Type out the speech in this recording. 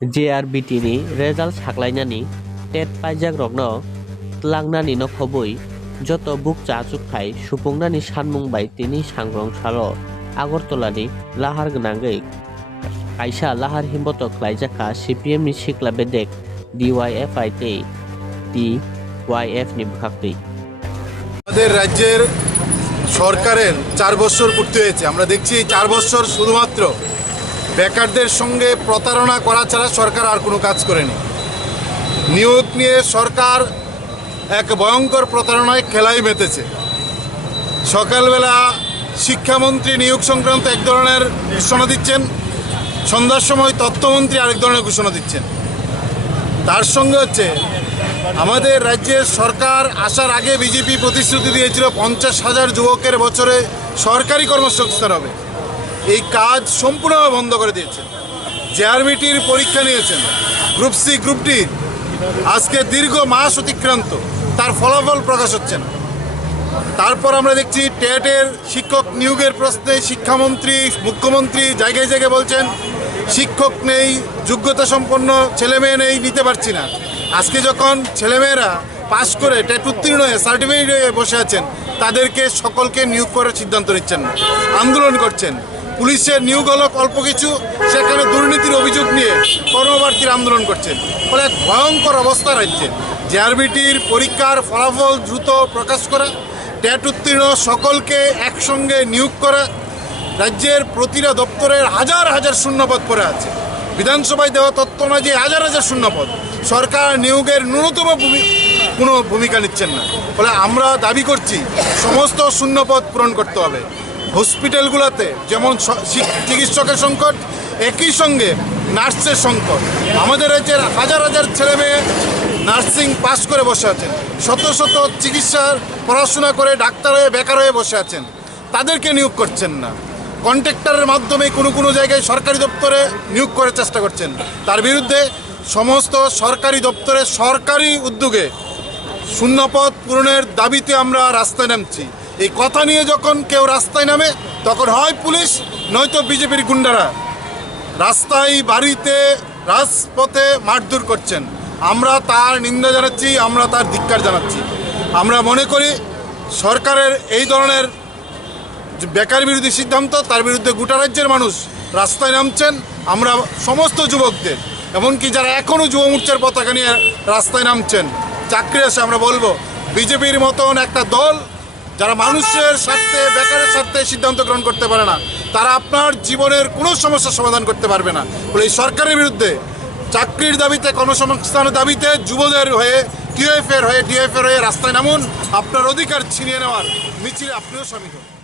Jrbt ni result saklainani tet paijak rokno tlangnani no khobui joto buk chachuk khai supungnani sanmung bai tini sangrong salo Agartolani lahar gnangei kaisa lahar himboto khlaijaka CPM ni sikla bedek Dyfi tei TYF ni bhaktei আমাদের রাজ্যের সরকারের 4 বছর পূর্তি হয়েছে। আমরা দেখছি 4 বছর শুধুমাত্র বেকারদের সঙ্গে প্রতারণা করা ছাড়া সরকার আর কোনো কাজ করেনি। নিয়োগ নিয়ে সরকার এক ভয়ঙ্কর প্রতারণায় খেলাই মেতেছে। সকালবেলা শিক্ষামন্ত্রী নিয়োগ সংক্রান্ত এক ধরনের ঘোষণা দিচ্ছেন, সন্ধ্যার সময় তথ্যমন্ত্রী আরেক ধরনের ঘোষণা দিচ্ছেন। তার সঙ্গে হচ্ছে আমাদের রাজ্যের সরকার আসার আগে বিজেপি প্রতিশ্রুতি দিয়েছিল 50,000 যুবকের বছরে সরকারি কর্মসংস্থান হবে। এই কাজ সম্পূর্ণভাবে বন্ধ করে দিয়েছে। জেআরবিটির পরীক্ষা নিয়েছেন, গ্রুপ সি গ্রুপ ডি, আজকে দীর্ঘ মাস অতিক্রান্ত, তার ফলাফল প্রকাশ হচ্ছে না। তারপর আমরা দেখছি টেটের শিক্ষক নিয়োগের প্রশ্নে শিক্ষামন্ত্রী মুখ্যমন্ত্রী জায়গায় জায়গায় বলছেন শিক্ষক নেই, যোগ্যতা সম্পন্ন ছেলেমেয়ে নেই, নিতে পারছি না। আজকে যখন ছেলেমেয়েরা পাশ করে টেট উত্তীর্ণ হয়ে সার্টিফিকেট হয়ে বসে আছেন, তাদেরকে সকলকে নিয়োগ করার সিদ্ধান্ত নিচ্ছেন না, আন্দোলন করছেন। পুলিশের নিয়োগ হলো অল্প কিছু, সেখানে দুর্নীতির অভিযোগ নিয়ে কর্মপ্রার্থীর আন্দোলন করছেন। ফলে এক ভয়ঙ্কর অবস্থা রাজ্যে। জেআরবিটির পরীক্ষার ফলাফল দ্রুত প্রকাশ করা, টেট উত্তীর্ণ সকলকে একসঙ্গে নিয়োগ করা। রাজ্যের প্রতিটা দপ্তরের হাজার হাজার শূন্যপদ পড়ে আছে। বিধানসভায় দেওয়া তথ্য অনুযায়ী হাজার হাজার শূন্যপদ, সরকার নিয়োগের ন্যূনতম কোনো ভূমিকা নিচ্ছেন না। ফলে আমরা দাবি করছি সমস্ত শূন্যপদ পূরণ করতে হবে। হসপিটালগুলোতে যেমন চিকিৎসকের সংকট, একই সঙ্গে নার্সের সংকট। আমাদের রাজ্যের হাজার হাজার ছেলে মেয়ে নার্সিং পাস করে বসে আছেন, শত শত চিকিৎসার পড়াশোনা করে ডাক্তার হয়ে বেকার হয়ে বসে আছেন, তাদেরকে নিয়োগ করছেন না। কন্ট্রাক্টরের মাধ্যমে কোনো জায়গায় সরকারি দপ্তরে নিয়োগ করার চেষ্টা করছেন। তার বিরুদ্ধে সমস্ত সরকারি দপ্তরে সরকারি উদ্যোগে শূন্যপদ পূরণের দাবিতে আমরা রাস্তায় নামছি। এই কথা নিয়ে যখন কেউ রাস্তায় নামে, তখন হয় পুলিশ নয়তো বিজেপির গুন্ডারা রাস্তায়, বাড়িতে, রাজপথে মারধর করছেন। আমরা তার নিন্দা জানাচ্ছি, আমরা তার ধিক্কার জানাচ্ছি। আমরা মনে করি সরকারের এই ধরনের বেকার বিরোধী সিদ্ধান্ত, তার বিরুদ্ধে গোটা রাজ্যের মানুষ রাস্তায় নামছেন। আমরা সমস্ত যুবকদের, এমনকি যারা এখনও যুব মোর্চার পতাকা নিয়ে রাস্তায় নামছেন চাকরি আসে, আমরা বলবো বিজেপির মতন একটা দল যারা মানুষের স্বার্থে, বেকারের স্বার্থে সিদ্ধান্ত গ্রহণ করতে পারে না, তারা আপনার জীবনের কোনো সমস্যার সমাধান করতে পারবে না। বলে এই সরকারের বিরুদ্ধে চাকরির দাবিতে, কর্মসংস্থানের দাবিতে যুবদের হয়ে, টিএফের হয়ে, ডিএফের হয়ে রাস্তায় নামুন। আপনার অধিকার ছিনিয়ে নেওয়ার মিছিলে আপনিও শামিল হন।